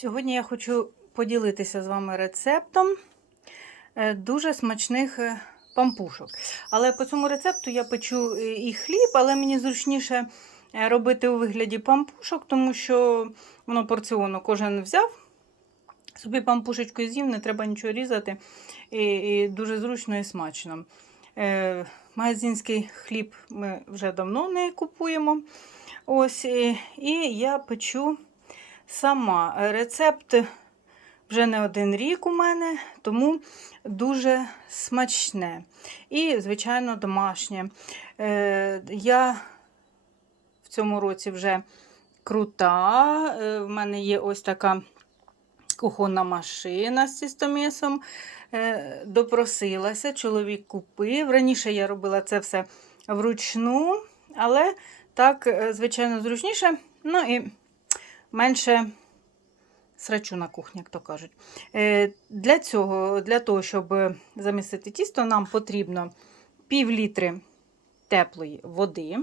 Сьогодні я хочу поділитися з вами рецептом е, дуже смачних е, пампушок. Але по цьому рецепту я печу е, і хліб, але мені зручніше робити у вигляді пампушок, тому що воно порціонно кожен взяв. Собі пампушечку з'їв, не треба нічого різати. І, і дуже зручно і смачно. Е, магазинський хліб ми вже давно не купуємо. Ось, і, і я печу сама. Рецепт вже не один рік у мене, тому дуже смачне. І, звичайно, домашнє. Е, я в цьому році вже крута. Е, в мене є ось така кухонна машина з тістомісом. Е, допросилася, чоловік купив. Раніше я робила це все вручну, але так, е, звичайно, зручніше. Ну і менше срачу на кухні, як то кажуть. Е, Для цього, для того, щоб замістити тісто, нам потрібно пів літри теплої води.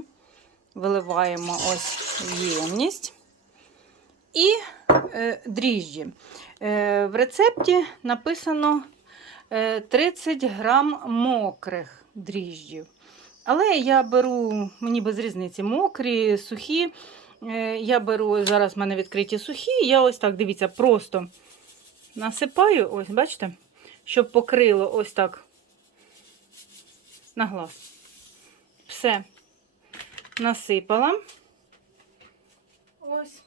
Виливаємо ось ємність. І е, дріжджі. Е, в рецепті написано е, 30 грам мокрих дріжджів. Але я беру, мені без різниці, мокрі, сухі. Е, Я беру, зараз в мене відкриті сухі, я ось так, дивіться, просто насипаю, ось, бачите, щоб покрило ось так на глаз. Все насипала. Ось.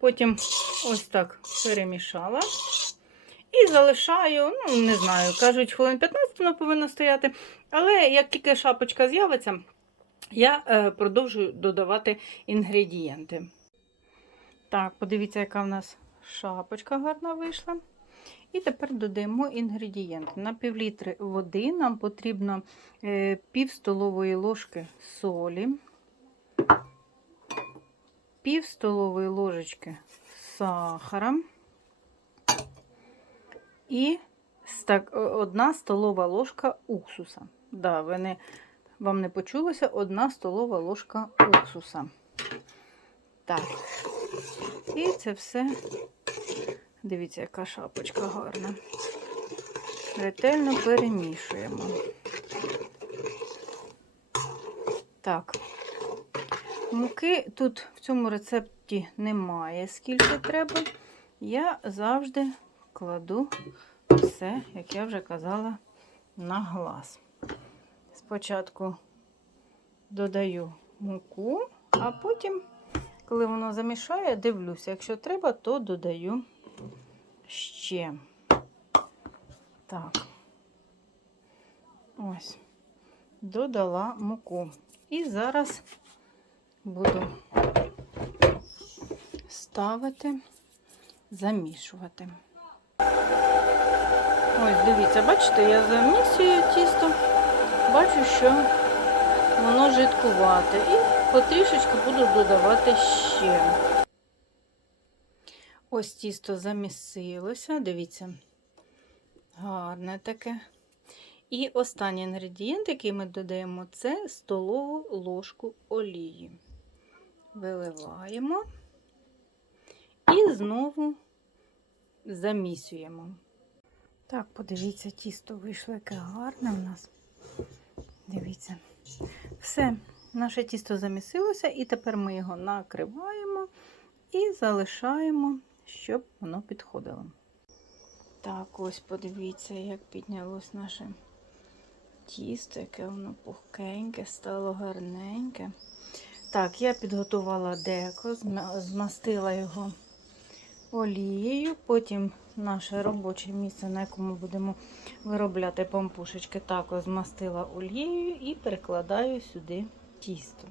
Потім ось так перемішала. І залишаю, ну, не знаю, кажуть, хвилин 15 воно повинно стояти. Але як тільки шапочка з'явиться, я е, продовжую додавати інгредієнти. Так, подивіться, яка в нас шапочка гарна вийшла. І тепер додаємо інгредієнти. На пів літри води нам потрібно е, пів столової ложки солі, пів столової ложечки сахара і одна столова ложка уксуса. Да, ви вам не почулося одна столова ложка уксуса. Так. І це все, дивіться, яка шапочка гарна. Ретельно перемішуємо. Так. Муки тут в цьому рецепті немає, скільки треба. Я завжди кладу все, як я вже казала, на глаз. Спочатку додаю муку, а потім, коли воно замішає, дивлюся. Якщо треба, то додаю ще. Так, ось, додала муку. І зараз буду ставити, замішувати. Ось, дивіться, бачите, я замісюю тісто, бачу, що воно жидкувате. І потрішечки буду додавати ще. Ось тісто замісилося, дивіться, гарне таке. І останній інгредієнт, який ми додаємо, це столову ложку олії. Виливаємо і знову замісюємо. Так, подивіться, тісто вийшло яке гарне у нас. Дивіться. Все, наше тісто замісилося, і тепер ми його накриваємо і залишаємо, щоб воно підходило. Так, ось подивіться, як піднялось наше тісто, яке воно пухкеньке, стало гарненьке. Так, я підготувала деко, змастила його олією. Потім наше робоче місце, на якому будемо виробляти пампушечки, також змастила олією і перекладаю сюди тісто.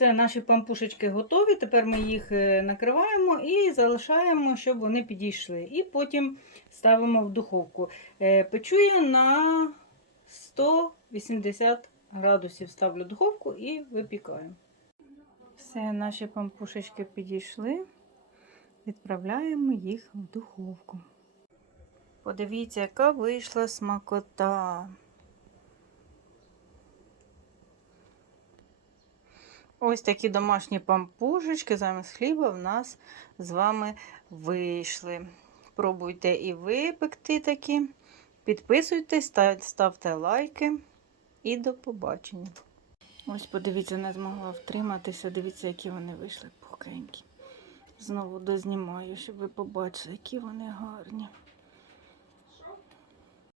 Все, наші пампушечки готові. Тепер ми їх е, накриваємо і залишаємо, щоб вони підійшли. І потім ставимо в духовку. Е, Печу на 180 градусів ставлю духовку і випікаю. Все, наші пампушечки підійшли. Відправляємо їх в духовку. Подивіться, яка вийшла смакота. Ось такі домашні пампушечки замість хліба в нас з вами вийшли. Пробуйте і ви пекти такі. Підписуйтесь, ставте лайки і до побачення. Ось подивіться, не змогла втриматися. Дивіться, які вони вийшли пухенькі. Знову дознімаю, щоб ви побачили, які вони гарні.